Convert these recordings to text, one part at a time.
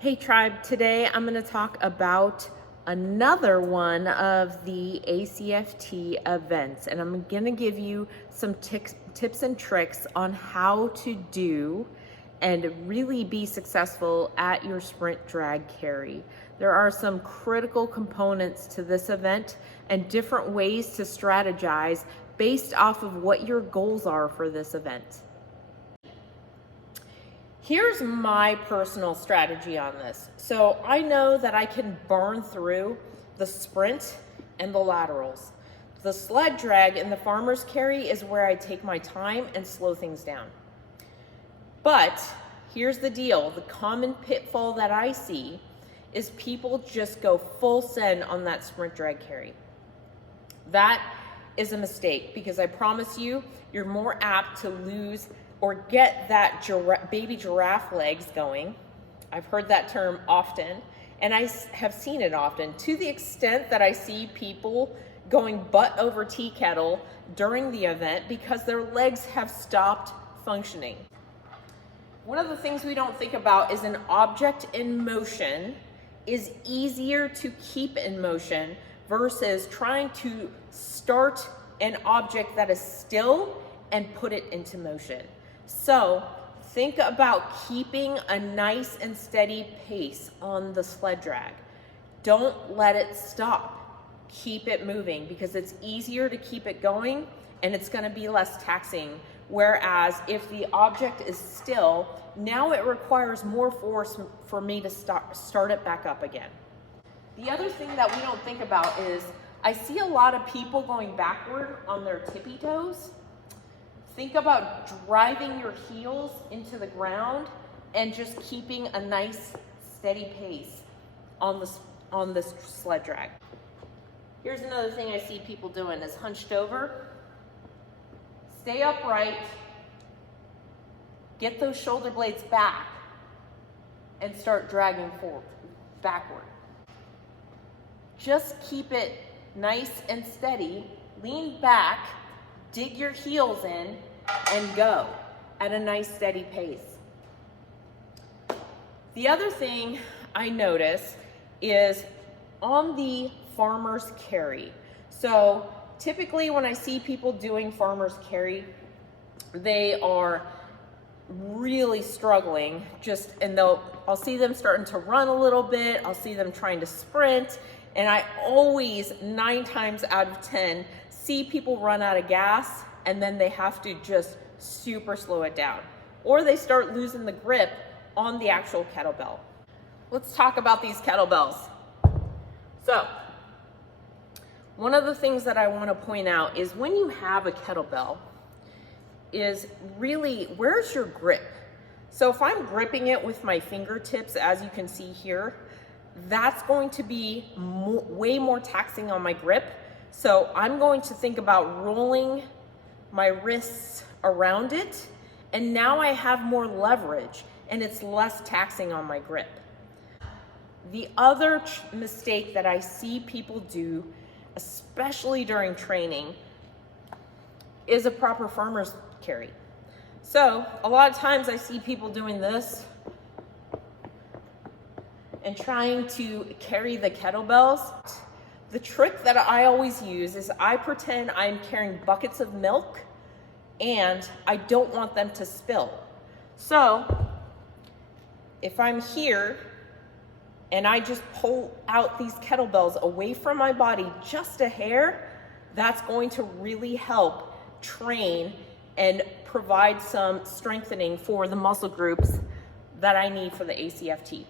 Hey Tribe, today I'm going to talk about another one of the ACFT events, and I'm going to give you some tips and tricks on how to do and really be successful at your sprint drag carry. There are some critical components to this event and different ways to strategize based off of what your goals are for this event. Here's my personal strategy on this. So I know that I can burn through the sprint and the laterals. The sled drag and the farmer's carry is where I take my time and slow things down. But here's the deal. The common pitfall that I see is people just go full send on that sprint drag carry. That is a mistake because I promise you, you're more apt to lose or get that baby giraffe legs going. I've heard that term often, and I have seen it often, to the extent that I see people going butt over tea kettle during the event because their legs have stopped functioning. One of the things we don't think about is an object in motion is easier to keep in motion versus trying to start an object that is still and put it into motion. So think about keeping a nice and steady pace on the sled drag. Don't let it stop. Keep it moving because it's easier to keep it going and it's going to be less taxing. Whereas if the object is still, now it requires more force for me to start it back up again. The other thing that we don't think about is I see a lot of people going backward on their tippy toes. Think about driving your heels into the ground and just keeping a nice steady pace on this sled drag. Here's another thing I see people doing is hunched over. Stay upright. Get those shoulder blades back and start dragging backward. Just keep it nice and steady. Lean back, dig your heels in, and go at a nice steady pace. The other thing I notice is on the farmer's carry. So typically when I see people doing farmer's carry, they are really struggling and I'll see them starting to run a little bit. I'll see them trying to sprint. And I always, 9 times out of 10, see people run out of gas and then they have to just super slow it down. Or they start losing the grip on the actual kettlebell. Let's talk about these kettlebells. So, one of the things that I want to point out is when you have a kettlebell, is really, where's your grip? So if I'm gripping it with my fingertips, as you can see here, that's going to be way more taxing on my grip. So I'm going to think about rolling my wrists around it, and now I have more leverage and it's less taxing on my grip. The other mistake that I see people do, especially during training, is a proper farmer's carry. So a lot of times I see people doing this and trying to carry the kettlebells. The trick that I always use is I pretend I'm carrying buckets of milk and I don't want them to spill. So if I'm here and I just pull out these kettlebells away from my body just a hair, that's going to really help train and provide some strengthening for the muscle groups that I need for the ACFT.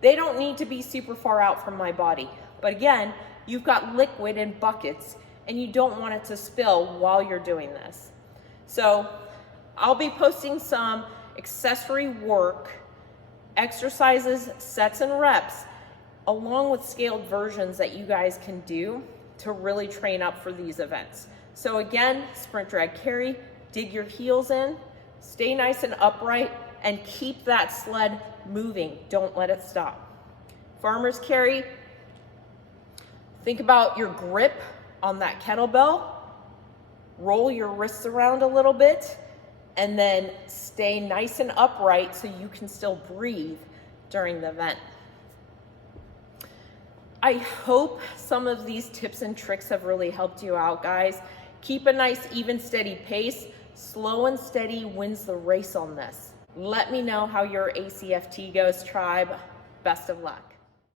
They don't need to be super far out from my body. But again, you've got liquid in buckets and you don't want it to spill while you're doing this. So I'll be posting some accessory work, exercises, sets and reps, along with scaled versions that you guys can do to really train up for these events. So again, sprint drag carry, dig your heels in, stay nice and upright, and keep that sled moving. Don't let it stop. Farmer's carry, think about your grip on that kettlebell. Roll your wrists around a little bit and then stay nice and upright so you can still breathe. during the event. I hope some of these tips and tricks have really helped you out, guys. Keep a nice, even, steady pace. Slow and steady wins the race on this. Let me know how your ACFT goes, tribe. Best of luck.